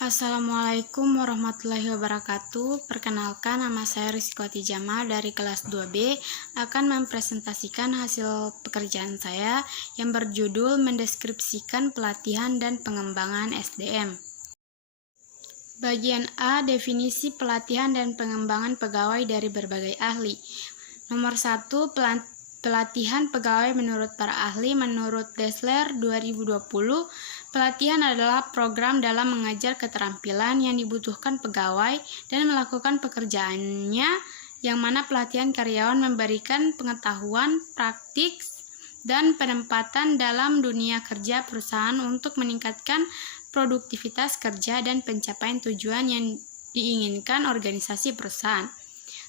Assalamualaikum warahmatullahi wabarakatuh. Perkenalkan, nama saya Rizkwati Jamal dari kelas 2B akan mempresentasikan hasil pekerjaan saya yang berjudul mendeskripsikan pelatihan dan pengembangan SDM. Bagian A, definisi pelatihan dan pengembangan pegawai dari berbagai ahli. Nomor 1, pelatihan pegawai menurut para ahli. Menurut Dessler 2020, pelatihan adalah program dalam mengajar keterampilan yang dibutuhkan pegawai dan melakukan pekerjaannya, yang mana pelatihan karyawan memberikan pengetahuan, praktik, dan penempatan dalam dunia kerja perusahaan untuk meningkatkan produktivitas kerja dan pencapaian tujuan yang diinginkan organisasi perusahaan.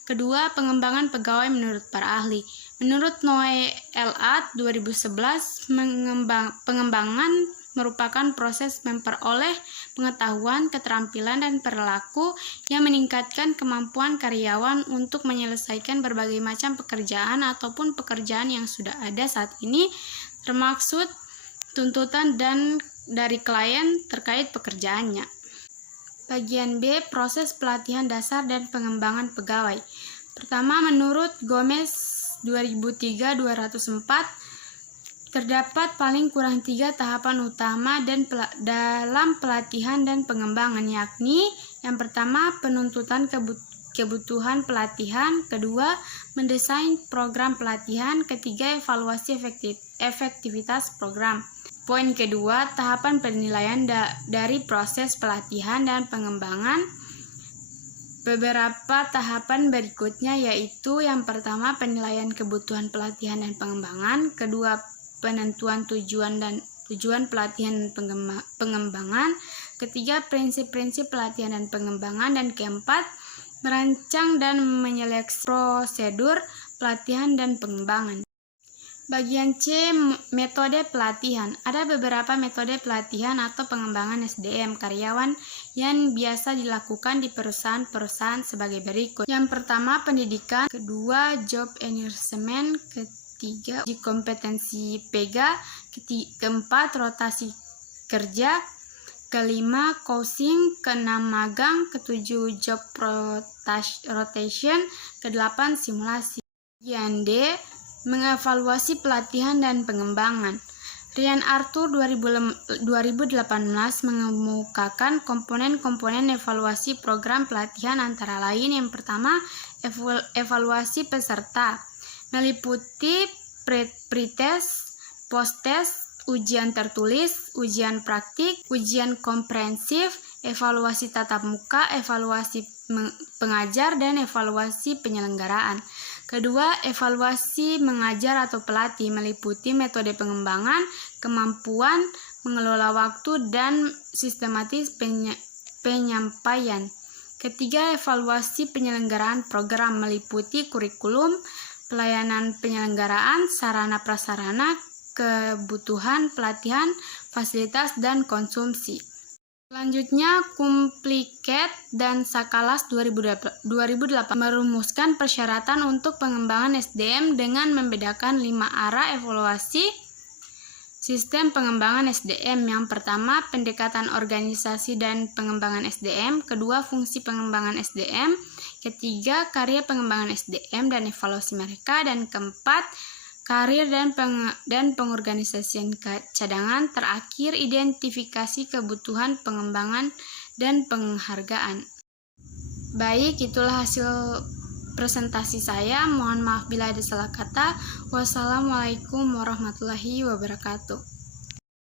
Kedua, pengembangan pegawai menurut para ahli. Menurut Noe Elat 2011, pengembangan merupakan proses memperoleh pengetahuan, keterampilan, dan perilaku yang meningkatkan kemampuan karyawan untuk menyelesaikan berbagai macam pekerjaan ataupun pekerjaan yang sudah ada saat ini, termaksud tuntutan dari klien terkait pekerjaannya. Bagian B, proses pelatihan dasar dan pengembangan pegawai. Pertama, menurut Gomez 2003-204, terdapat paling kurang 3 tahapan utama dalam pelatihan dan pengembangan, yakni yang pertama, penuntutan kebutuhan pelatihan, kedua, mendesain program pelatihan, ketiga, evaluasi efektivitas program. Poin kedua, tahapan penilaian dari proses pelatihan dan pengembangan. Beberapa tahapan berikutnya yaitu yang pertama, penilaian kebutuhan pelatihan dan pengembangan, kedua, penentuan tujuan pelatihan dan pengembangan, ketiga, prinsip-prinsip pelatihan dan pengembangan, dan keempat, merancang dan menyeleksi prosedur pelatihan dan pengembangan. Bagian C, metode pelatihan. Ada beberapa metode pelatihan atau pengembangan SDM karyawan yang biasa dilakukan di perusahaan-perusahaan sebagai berikut. Yang pertama, pendidikan, kedua, job enhancement, ketiga, uji kompetensi PEGA, keempat, rotasi kerja, kelima, coaching, keenam, magang, ketujuh, job rotation, kedelapan, simulasi. Bagian D, mengevaluasi pelatihan dan pengembangan. Ryan Arthur 2018 mengemukakan komponen-komponen evaluasi program pelatihan, antara lain yang pertama, evaluasi peserta, meliputi pretest, post-test, ujian tertulis, ujian praktik, ujian komprehensif, evaluasi tatap muka, evaluasi pengajar, dan evaluasi penyelenggaraan. Kedua, evaluasi mengajar atau pelatih, meliputi metode pengembangan, kemampuan mengelola waktu, dan sistematis penyampaian. Ketiga, evaluasi penyelenggaraan program, meliputi kurikulum, pelayanan penyelenggaraan, sarana prasarana, kebutuhan pelatihan, fasilitas, dan konsumsi. Selanjutnya, Kumpliket dan Sakalas 2008 merumuskan persyaratan untuk pengembangan SDM dengan membedakan 5 arah evaluasi sistem pengembangan SDM. Yang pertama, pendekatan organisasi dan pengembangan SDM, kedua, fungsi pengembangan SDM, ketiga, karya pengembangan SDM dan evaluasi mereka, dan keempat, karir dan pengorganisasian cadangan, terakhir, identifikasi kebutuhan pengembangan dan penghargaan. Baik, itulah hasil presentasi saya. Mohon maaf bila ada salah kata. Wassalamualaikum warahmatullahi wabarakatuh.